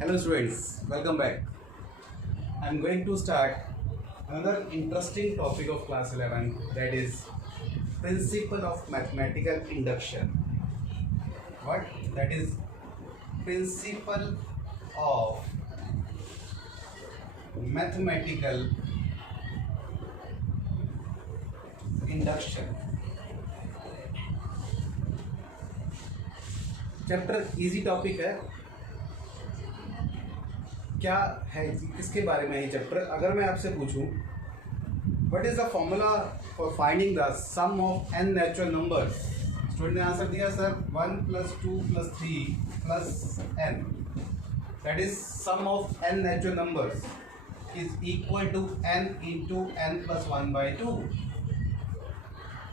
Hello students, welcome back. I am going to start another interesting topic of class 11, that is principle of mathematical induction. What? That is principle of mathematical induction. Chapter easy topic है। क्या है, किसके बारे में ये chapter? अगर मैं आपसे पूछूं what is the formula for finding the sum of n natural numbers, student ने आंसर दिया sir 1 + 2 + 3 + n, that is sum of n natural numbers is equal to n into n + 1/2.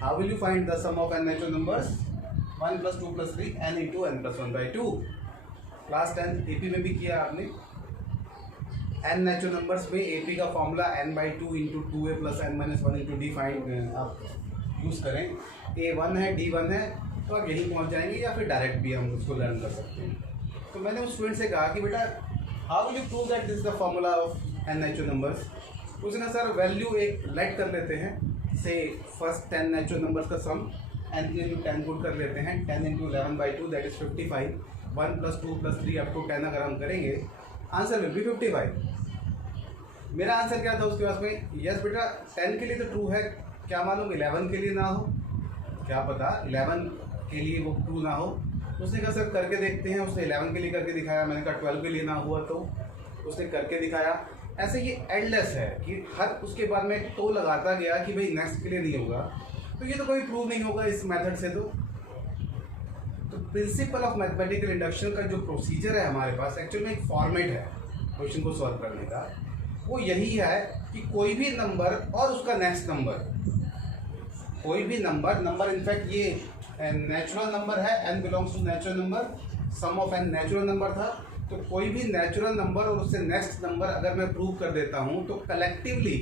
How will you find the sum of n natural numbers? 1 + 2 + 3 n into n + 1/2. Class 10 AP में भी किया आपने। n natural numbers में AP का formula n/2 into 2a + n - 1 into d find आप use करें। a 1 है, d 1 है, तो आप यहीं पहुंच जाएंगे, या फिर डायरेक्ट भी हम उसको लर्न कर सकते हैं। तो मैंने उस स्टूडेंट से कहा कि बेटा how will you prove that this the formula of n natural numbers? उसने सर वैल्यू एक लेट कर लेते हैं, से फर्स्ट 10 नेचुरल नंबर्स का सम n into 10 पुट कर लेते हैं, 10 into 11/2 that is 55, 1 + 2 + 3 up to 10 अगर हम करेंगे आंसर विल बी 55। मेरा आंसर क्या था उसके पास में? यस बेटा 10 के लिए तो ट्रू है, क्या मालूम 11 के लिए ना हो, क्या पता 11 के लिए वो ट्रू ना हो। उसने कहा सर करके देखते हैं। उसने 11 के लिए करके दिखाया, मैंने कहा 12 के लिए ना हुआ तो उसने करके दिखाया। ऐसे ये एंडलेस है कि हर उसके बाद में तो लगाता गया कि भाई नेक्स्ट के लिए नहीं होगा, तो ये तो कोई प्रूव नहीं होगा इस मेथड से। तो प्रिंसिपल ऑफ मैथमेटिकल इंडक्शन का जो प्रोसीजर है हमारे पास, एक्चुअली में एक फॉर्मेट है क्वेश्चन को सॉल्व करने का। वो यही है कि कोई भी नंबर और उसका नेक्स्ट नंबर, कोई भी नंबर इनफैक्ट ये नेचुरल नंबर है, n belongs to natural number, sum of n natural number था, तो कोई भी नेचुरल नंबर और उससे नेक्स्ट नंबर अगर मैं प्रूव कर देता हूँ तो कलेक्टिवली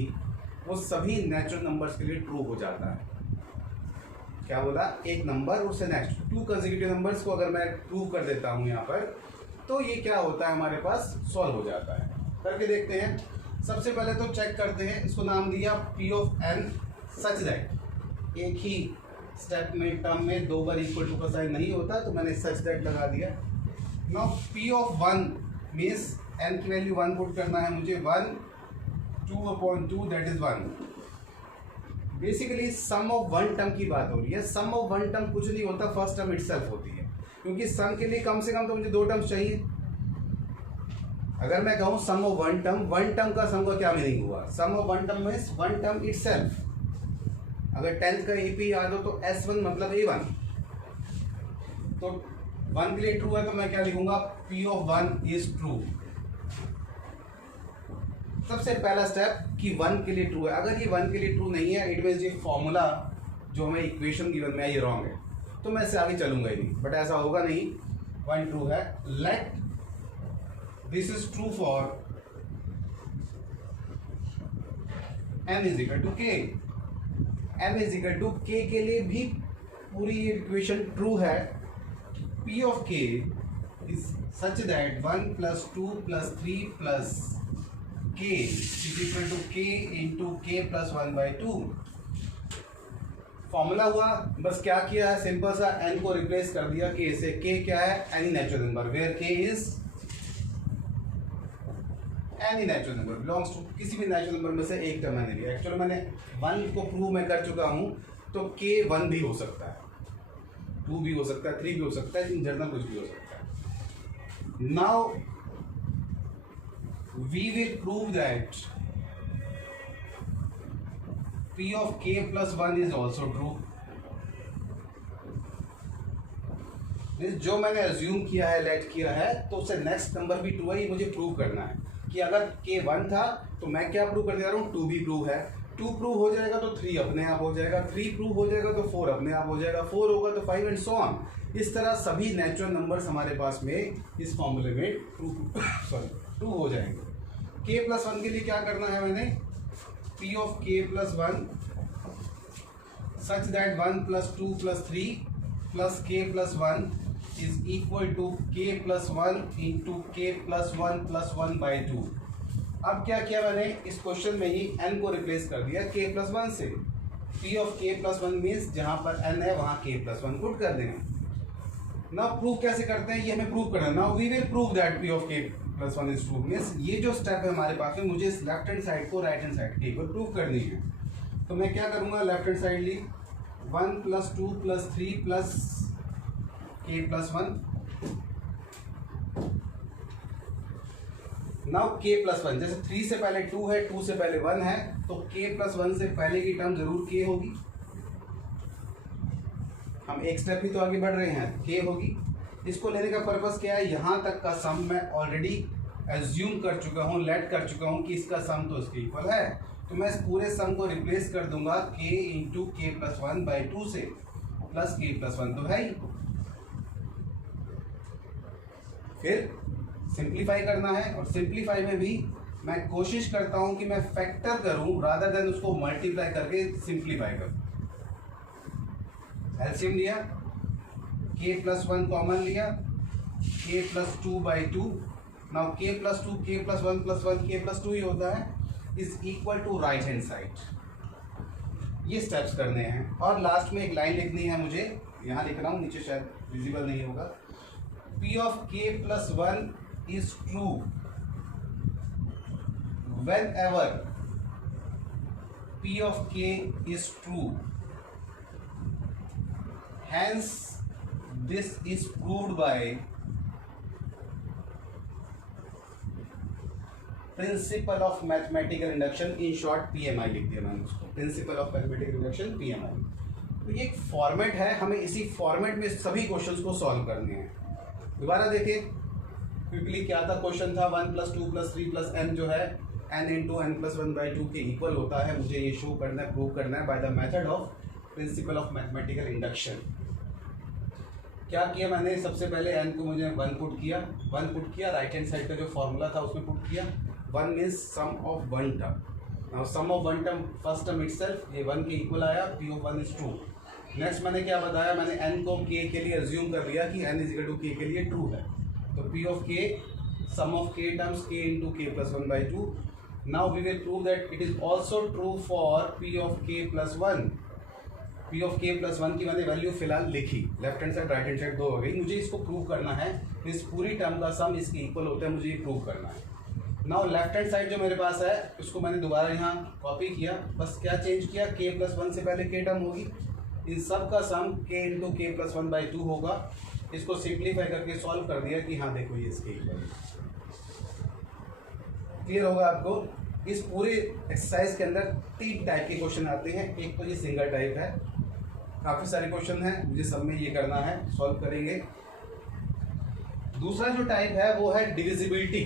वो सभी नेचुरल नंबर्स के लिए ट्रू हो जाता है। क्या बोला? एक नंबर और उससे नेक्स्ट 2 कंसेक्यूटिव नंबर्स को अगर मैं प्रूव कर देता हूँ यहाँ पर, तो ये क्या होता है हमारे पास सॉल्व हो जाता है। करके देखते हैं। सबसे पहले तो चेक करते हैं, इसको नाम दिया P of n such that, एक ही स्टेप में टर्म में 2 बार इक्वल टू का साइन नहीं होता, तो मैंने सच दैट लगा दिया। Now P of 1 means n की वैल्यू 1 पुट करना है मुझे, 1 2/2 that is 1। Basically sum of one term की बात हो रही है। सम ऑफ वन टर्म कुछ नहीं होता, फर्स्ट टर्म इटसेल्फ होती है, क्योंकि सम के लिए कम से कम तो मुझे 2 टर्म्स चाहिए। अगर मैं कहूँ सम ऑफ वन टर्म का सम का क्या मीनिंग हुआ? Sum of one term means one term itself. अगर 10th का एपी याद हो तो S1 मतलब A1, तो 1 के लिए ट्रू है तो मैं क्या लिखूंगा? P of 1 is true. सबसे पहला स्टेप कि 1 के लिए ट्रू है। अगर ये 1 के लिए ट्रू नहीं है, इट मीन्स ये फॉर्मूला जो हमें इक्वेशन गिवन में है ये रॉन्ग है, तो मैं इससे आगे चलूंगा ही नहीं। बट ऐसा होगा नहीं, 1 ट्रू है। Let this is true for n is equal to k। n is equal to k के लिए भी पूरी इक्वेशन ट्रू है। P of k is such that 1 + 2 + 3 + k is equal to k into k + 1/2। Formula हुआ, बस क्या किया है, सिंपल सा n को रिप्लेस कर दिया k से। k क्या है? Any natural number, where k is any natural number belongs to, किसी भी नेचुरल नंबर में से एक टर्म मैंने लिया। एक्चुअली मैंने 1 को प्रूव मैं कर चुका हूँ, तो k 1 भी हो सकता है, 2 भी हो सकता है, 3 भी हो सकता है, इन जनरल कुछ भी हो सकता है। Now we will prove that P of k + 1 is also true। जो मैंने अज्यूम किया है, लेट किया है, तो उससे नेक्स्ट नंबर भी ट्रू है, ये मुझे प्रूव करना है कि अगर k 1 था तो मैं क्या प्रूव कर दे रहा हूँ? 2 भी प्रूव है। 2 प्रूव हो जाएगा तो 3 अपने आप हो जाएगा, 3 प्रूव हो जाएगा तो 4 अपने आप हो जाएगा, 4 होगा तो 5 एंड सो ऑन। इस तरह सभी नेचुरल नंबर्स हमारे पास में इस फॉर्मूले में ट्रू हो जाएंगे। k + 1 के लिए क्या करना है मैंने? P of k + 1 such that 1 + 2 + 3 + k + 1 is equal to k plus 1 into k plus 1 2। अब क्या किया मैंने इस क्वेश्चन में ही n को रिप्लेस कर दिया k प्लस 1 से। p of k plus 1 means जहां पर n है वहां k प्लस 1 पुट कर देंगे। नाउ प्रूव कैसे करते हैं, ये हमें प्रूव करना है। Now we will prove that p of k plus 1 is true. Means ये जो स्टेप है हमारे पास में, मुझे इस लेफ्ट हैंड साइड को राइट हैंड साइड के इक्वल प्रूव करनी है। तो मैं क्या करूंगा, लेफ्ट हैंड साइड ली 1 plus 2 plus 3 plus k plus 1। Now k plus 1, जैसे 3 से पहले 2 है, 2 से पहले 1 है, तो k प्लस 1 से पहले की टर्म जरूर k होगी। हम एक स्टेप ही तो आगे बढ़ रहे हैं, k होगी। इसको लेने का पर्पस क्या है, यहाँ तक का सम मैं ऑलरेडी एज्यूम कर चुका हूँ, लेट कर चुका हूँ कि इसका सम तो इसके इक्वल है। तो मैं इस पूरे सम को रिप्लेस कर दूंगा k इंटू के प्लस 1/2 से, प्लस k प्लस 1 तो है ही। फिर सिंप्लीफाई करना है, और सिंप्लीफाई में भी मैं कोशिश करता हूं कि मैं फैक्टर करूं रादर देन उसको मल्टीप्लाई करके सिंप्लीफाई करूं। एलसीएम लिया, k प्लस 1 कॉमन लिया, k plus 2/2। Now k plus 2 k plus 1 plus 1 k plus 2 ही होता है, is equal to right hand side. ये स्टेप्स करने हैं, और लास्ट में एक लाइन लिखनी है मुझे, यहाँ लिख रहा हूँ, नीचे शायद विजिबल नहीं होगा। p of k plus 1 is true whenever p of k is true, hence this is proved by principle of mathematical induction, in short PMI लिख दिया मैंने उसको, principle of mathematical induction PMI। तो ये एक फॉर्मेट है, हमें इसी फॉर्मेट में सभी क्वेश्चंस को सॉल्व करने हैं। दोबारा देखिए क्विकली, क्या था क्वेश्चन था, 1 प्लस 2 प्लस 3 प्लस n जो है n इंटू n प्लस 1/2 के इक्वल होता है। मुझे ये शो करना है, प्रूव करना है by the method of principle of mathematical induction. क्या किया मैंने, सबसे पहले n को मुझे 1 पुट किया, राइट हैंड साइड का जो फॉर्मूला था उसमें पुट किया। 1 means sum of 1 term. Now sum of 1 term, first term itself ये 1 के इक्वल आया, p of 1 is true. Next मैंने क्या बताया, मैंने n को k के लिए अज्यूम कर लिया कि n is equal to k के लिए ट्रू है। तो p of k, sum of k terms k into k plus 1/2. Now we will prove that it is also true for p of k plus 1. p of k plus 1 की मैंने value फिलहाल लिखी, left hand side right hand side दो हो गई। मुझे इसको prove करना है, इस पूरी टर्म का सम इसके इक्वल होता है, मुझे ये प्रूव करना है। नाउ लेफ्ट हैंड साइड जो मेरे पास है उसको मैंने दोबारा यहाँ कॉपी किया, बस क्या चेंज किया, k प्लस 1 से पहले k टर्म होगी, इन सब का सम k इंटू के प्लस 1/2 होगा। इसको सिंप्लीफाई करके सॉल्व कर दिया कि हाँ देखो ये इसके इक्वल। क्लियर होगा आपको। इस पूरे एक्सरसाइज के अंदर 3 टाइप के क्वेश्चन आते हैं। एक तो ये सिंगल टाइप है, काफ़ी सारे क्वेश्चन हैं, मुझे सब में ये करना है, सॉल्व करेंगे। दूसरा जो टाइप है वो है डिविजिबिलिटी।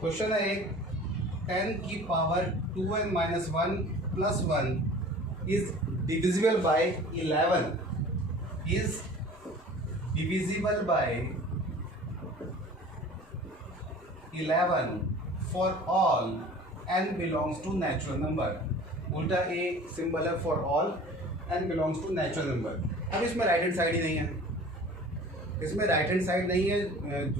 क्वेश्चन है एक, 10 की power 2n minus 1 plus 1 is divisible by 11, is divisible by 11 for all n belongs to natural number. उल्टा ए सिंबल है for all n belongs to natural number. अब इसमें राइट हैंड साइड ही नहीं है, इसमें राइट हैंड साइड नहीं है,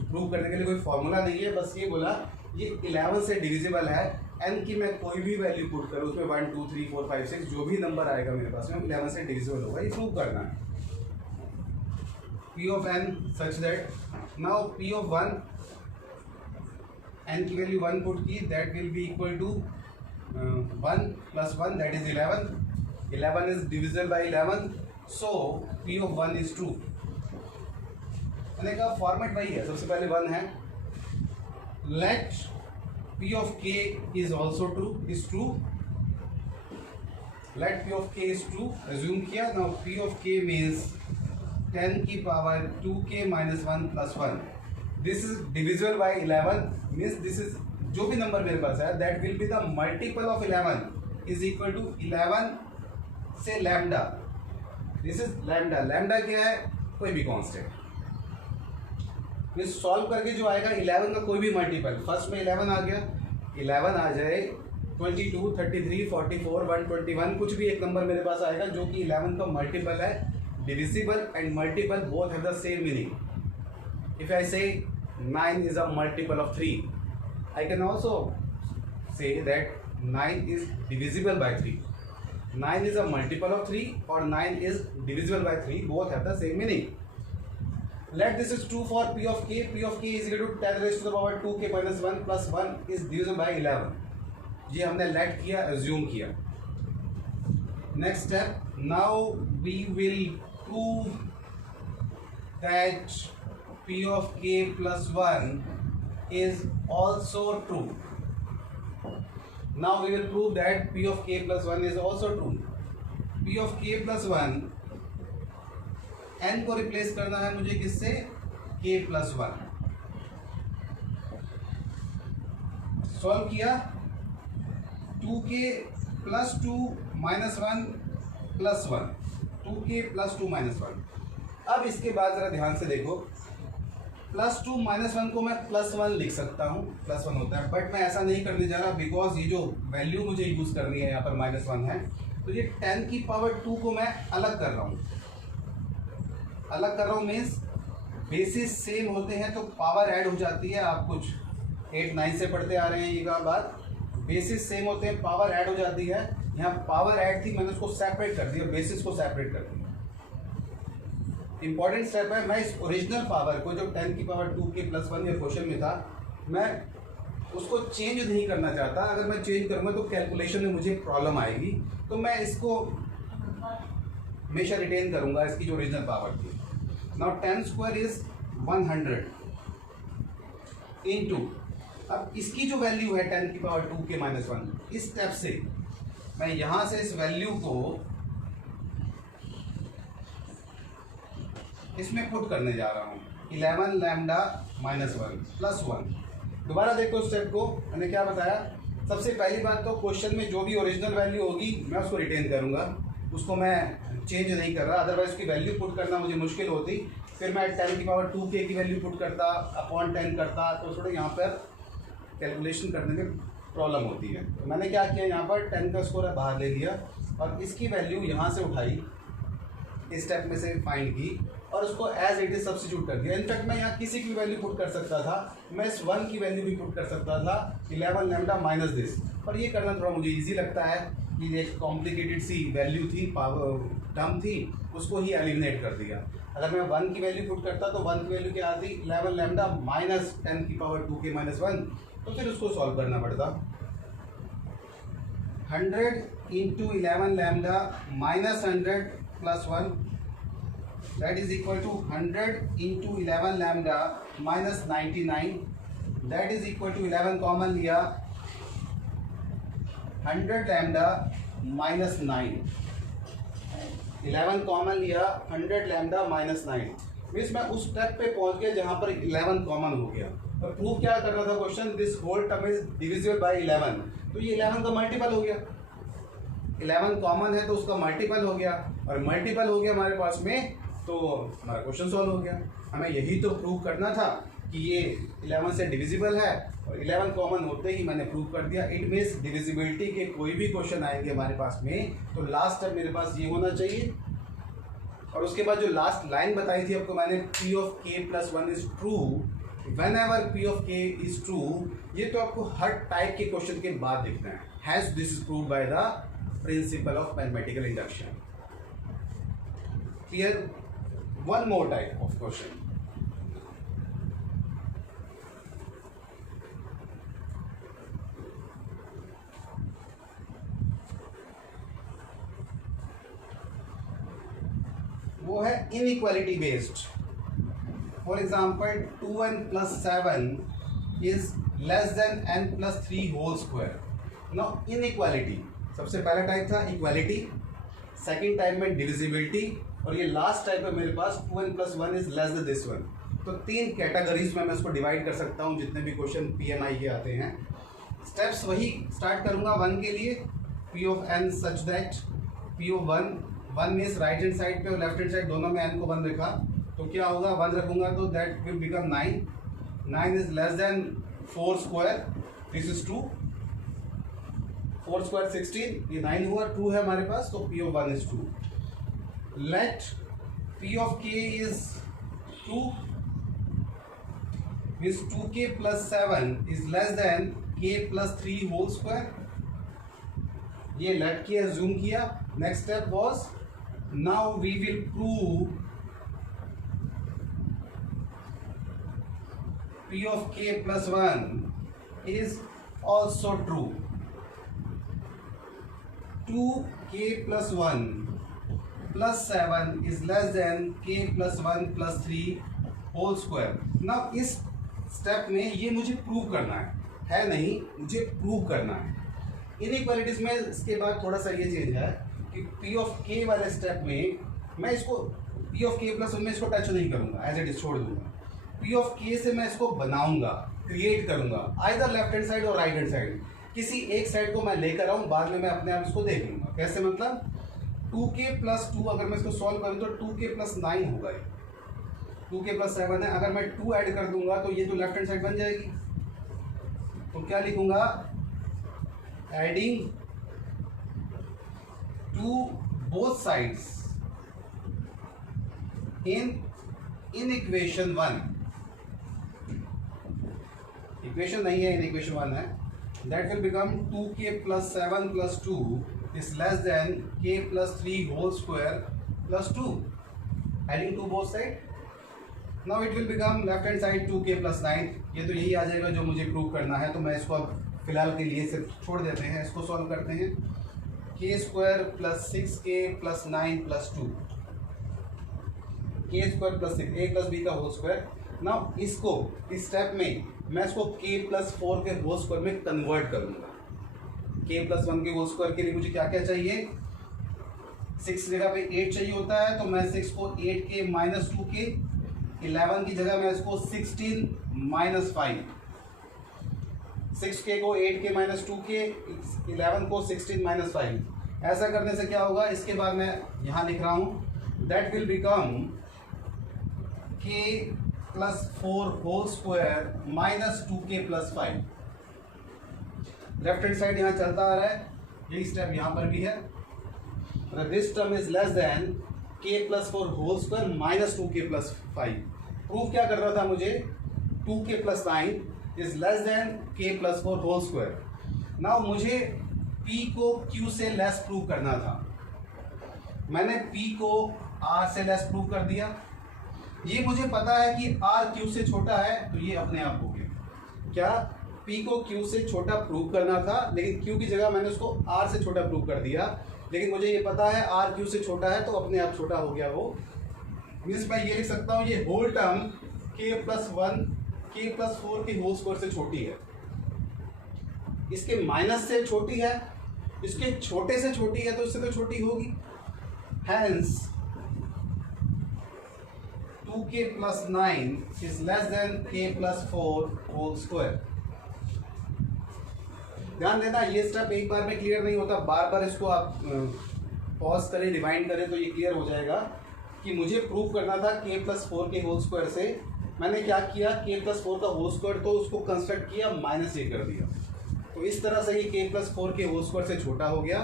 prove करने के लिए कोई फॉर्मूला नहीं है, बस ये बोला ये 11 से डिविजिबल है। n की मैं कोई भी वैल्यू पुट करूँ उसमें 1 2 3 4 5 6 जो भी नंबर आएगा मेरे पास में 11 से डिविजिबल होगा, ये प्रूव करना है। p of n such that now p of 1, n की वैल्यू 1 पुट की, that will be equal to 1 plus 1 that is 11। 11 is divisible by 11, so p of 1 is true. मैंने कहा फॉर्मेट वही है, सबसे पहले 1 है, let p of k is also true, is true, let p of k is true, assume किया। now p of k means 10 की power 2k minus 1 plus 1, this is divisible by 11, means this is जो भी number मेरे पास है that will be the multiple of 11 is equal to 11 से lambda, this is lambda, lambda क्या है, कोई भी कांस्टेंट। मीन्स सॉल्व करके जो आएगा 11 का कोई भी मल्टीपल, फर्स्ट में 11 आ गया, 11 आ जाए 22, 33, 44, 121, कुछ भी एक नंबर मेरे पास आएगा जो कि 11 का मल्टीपल है. Divisible and multiple both have the same meaning. If I से 9 is a multiple of 3, I can also say that 9 is divisible by 3. 9 is a multiple of 3 or 9 is divisible by 3, both have the same meaning. Let this is true for P of k. P of k is equal to 10 raised to the power 2k minus 1 plus 1 is divisible by 11. ये हमने let किया, assume किया. Next step, now we will prove that P of k plus 1 is also true. Now we will prove that P of k plus 1 is also true. P of k plus 1, n को replace करना है मुझे किससे? k plus 1. Solve किया, 2k plus 2 minus 1 plus 1, 2k plus 2 minus 1. अब इसके बाद जरा ध्यान से देखो, प्लस 2 माइनस 1 को मैं प्लस 1 लिख सकता हूँ, प्लस 1 होता है, बट मैं ऐसा नहीं करने जा रहा बिकॉज ये जो वैल्यू मुझे यूज़ करनी है यहाँ पर माइनस 1 है, तो ये 10 की पावर 2 को मैं अलग कर रहा हूँ. अलग कर रहा हूँ मीन्स बेसिस सेम होते हैं तो पावर ऐड हो जाती है. आप कुछ 8-9 से पढ़ते आ रहे हैं ये का बात. बेसिस सेम होते हैं, पावर ऐड हो जाती है. यहाँ पावर ऐड थी, मैंने उसको सेपरेट कर दिया, बेसिस को सेपरेट कर दिया. इंपॉर्टेंट स्टेप है, मैं इस ओरिजिनल पावर को जो 10 की पावर 2k प्लस 1 या क्वेश्चन में था, मैं उसको चेंज नहीं करना चाहता. अगर मैं चेंज करूँगा तो कैलकुलेशन में मुझे प्रॉब्लम आएगी, तो मैं इसको हमेशा रिटेन करूँगा इसकी जो ओरिजिनल पावर थी. नाउ 10 स्क्वायर इज 100 इंटू, अब इसकी जो वैल्यू है 10 की पावर 2k माइनस 1, इस स्टेप से मैं यहाँ से इस वैल्यू को इसमें पुट करने जा रहा हूँ. 11 लैम्डा माइनस 1 प्लस 1. दोबारा देखो स्टेप को, मैंने क्या बताया. सबसे पहली बात तो क्वेश्चन में जो भी ओरिजिनल वैल्यू होगी मैं उसको रिटेन करूँगा, उसको मैं चेंज नहीं कर रहा. अदरवाइज उसकी वैल्यू पुट करना मुझे मुश्किल होती. फिर मैं 10 की पावर 2k की वैल्यू पुट करता अपॉन 10 करता, तो थोड़ा यहाँ पर कैलकुलेशन करने में प्रॉब्लम होती है. तो मैंने क्या किया, यहाँ पर 10 का स्कोर बाहर ले लिया और इसकी वैल्यू यहाँ से उठाई, इस स्टेप में से फाइंड की और उसको एज इट इज सब्स्टिट्यूट कर दिया. इनफैक्ट मैं यहाँ किसी की वैल्यू पुट कर सकता था, मैं इस 1 की वैल्यू भी पुट कर सकता था, 11 लैम्डा माइनस दिस. पर ये करना थोड़ा मुझे इजी लगता है. ये एक कॉम्प्लिकेटेड सी वैल्यू थी, पावर टर्म थी, उसको ही एलिमिनेट कर दिया. अगर मैं 1 की वैल्यू पुट करता तो 1 की वैल्यू क्या आती, 11 लैम्डा माइनस 10 की पावर 2k माइनस 1, तो फिर उसको सॉल्व करना पड़ता. 100 into 11 lambda minus 100 plus 1, that is equal to 100 into 11 lambda minus 99, that is equal to 11 common लिया, 100 lambda minus 9, 11 कॉमन लिया, 100 lambda minus 9. मीन्स मैं उस स्टेप पे पहुंच गया जहां पर 11 कॉमन हो गया. तो प्रूव क्या कर रहा था question, this whole term is divisible by 11. तो ये 11 का मल्टीपल हो गया, 11 कॉमन है तो उसका मल्टीपल हो गया, और मल्टीपल हो गया हमारे पास में, तो हमारा क्वेश्चन सॉल्व हो गया. हमें यही तो प्रूव करना था कि ये 11 से डिविजिबल है, और 11 कॉमन होते ही मैंने प्रूव कर दिया. इट मीन्स डिविजिबिलिटी के कोई भी क्वेश्चन आएंगे हमारे पास में, तो लास्ट स्टेप मेरे पास ये होना चाहिए. और उसके बाद जो लास्ट लाइन बताई थी आपको मैंने, P of k plus 1 is true whenever P of k is true, ये तो आपको हर टाइप के क्वेश्चन के बाद दिखना है. Hence this is proved by the principle of mathematical induction. Here one more type of question. वो है inequality based. For example, 2n plus 7 is less than n plus 3 whole square. Now inequality, सबसे पहला type था equality, second type में divisibility, और ये last type है मेरे पास 2n plus 1 is less than this one. तो 3 कैटेगरीज में मैं इसको डिवाइड कर सकता हूँ जितने भी क्वेश्चन PMI के आते हैं. स्टेप्स वही स्टार्ट करूँगा 1 के लिए. P of n such that P of 1 means right hand side पे और लेफ्ट हैंड साइड दोनों में n को 1 रखा. तो क्या होगा, 1 रखूंगा तो that will become 9. 9 is less then 4 square, this is 2. 4 square 16, ये 9 हुआ, 2 है हमारे पास, तो P of 1 is 2. Let P of k is 2 is 2k plus 7 is less than k plus 3 whole square. ये let k assume किया. Next step was, now we will prove P of k plus 1 is also true. 2k plus 1 plus 7 is less than k plus 1 plus 3 whole square. Now इस step में ये मुझे prove करना है नहीं, मुझे prove करना है. इनइक्वालिटीज में इसके बाद थोड़ा सा ये चेंज है कि P of k वाले स्टेप में मैं इसको P of k plus 1 में इसको टच नहीं करूंगा, एज इट इज छोड़ दूंगा. P of k से मैं इसको बनाऊंगा, क्रिएट करूंगा, आइदर लेफ्ट हैंड साइड और राइट हैंड साइड. किसी एक साइड को मैं लेकर आऊँ, बाद में मैं अपने आप इसको देख लूंगा. कैसे मतलब, 2k plus 2 अगर मैं इसको सॉल्व करूँ तो 2k plus 9 होगा. 2k plus 7 है, अगर मैं 2 ऐड कर दूंगा तो ये तो लेफ्ट हैंड साइड बन जाएगी. तो क्या लिखूंगा, adding to both sides inequation 1. Equation नहीं है, इन इक्वेशन 1 है. That will become 2k plus 7 plus 2 is less than k plus 3 whole square plus 2. Adding to both side. Now it will become left hand side 2k plus 9. ये तो यही आ जाएगा जो मुझे prove करना है. तो मैं इसको अब फिलहाल के लिए सिर्फ छोड़ देते हैं, इसको सॉल्व करते हैं. k square plus 6k plus 9 plus 2, k square plus 6, a plus b का होल स्क्वायर. नाउ इसको इस स्टेप में मैं इसको k प्लस 4 के होल स्क्वायर में कन्वर्ट करूंगा. k प्लस 1 के होल स्क्वायर के लिए मुझे क्या क्या चाहिए, 6 जगह पे 8 चाहिए होता है, तो मैं 6 को 8k माइनस 2k, 11 की जगह मैं इसको 16 माइनस 5, 6k को 8k माइनस 2k, 11 को 16 माइनस 5. ऐसा करने से क्या होगा, इसके बाद मैं यहाँ लिख रहा हूँ, that will become k plus 4 whole square minus 2k plus 5. Left hand side यहाँ चलता आ रहा है, यही स्टेप यहाँ पर भी है. This term is less than k plus 4 whole square minus 2k plus 5. Proof क्या कर रहा था मुझे, 2k plus 9 is less than k plus 4 whole square. Now मुझे p को q से लेस प्रूव करना था. मैंने p को r से लेस प्रूव कर दिया. ये मुझे पता है कि r q से छोटा है, तो ये अपने आप हो गया. क्या, p को q से छोटा प्रूव करना था, लेकिन q की जगह मैंने उसको r से छोटा प्रूव कर दिया. लेकिन मुझे ये पता है r q से छोटा है, तो अपने आप छोटा हो गया वो. मीन्स मैं ये लिख सकता हूँ, ये whole term k plus 1 k plus 4 के होल स्क्वायर से छोटी है, इसके माइनस से छोटी है, इसके छोटे से छोटी है, तो इससे तो छोटी होगी. Hence 2k plus 9 is less than k plus 4 whole square. ध्यान देना, ये स्टेप एक बार में क्लियर नहीं होता, बार बार इसको आप पॉज करें, रिवाइंड करें, तो ये क्लियर हो जाएगा कि मुझे प्रूव करना था k प्लस 4 के होल स्क्वायर से. मैंने क्या किया, k प्लस 4 का होल स्क्वायर तो उसको कंस्ट्रक्ट किया, माइनस ये कर दिया. तो इस तरह से ये k प्लस 4 के होल स्क्वायर से छोटा हो गया.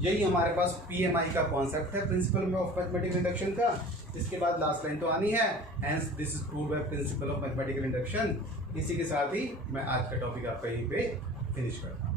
यही हमारे पास PMI का कॉन्सेप्ट है, प्रिंसिपल ऑफ मैथमेटिकल इंडक्शन का. इसके बाद लास्ट लाइन तो आनी है, hence this is proved by principle of mathematical induction. इसी के साथ ही मैं आज का टॉपिक आपका यहीं पे फिनिश करता हूँ.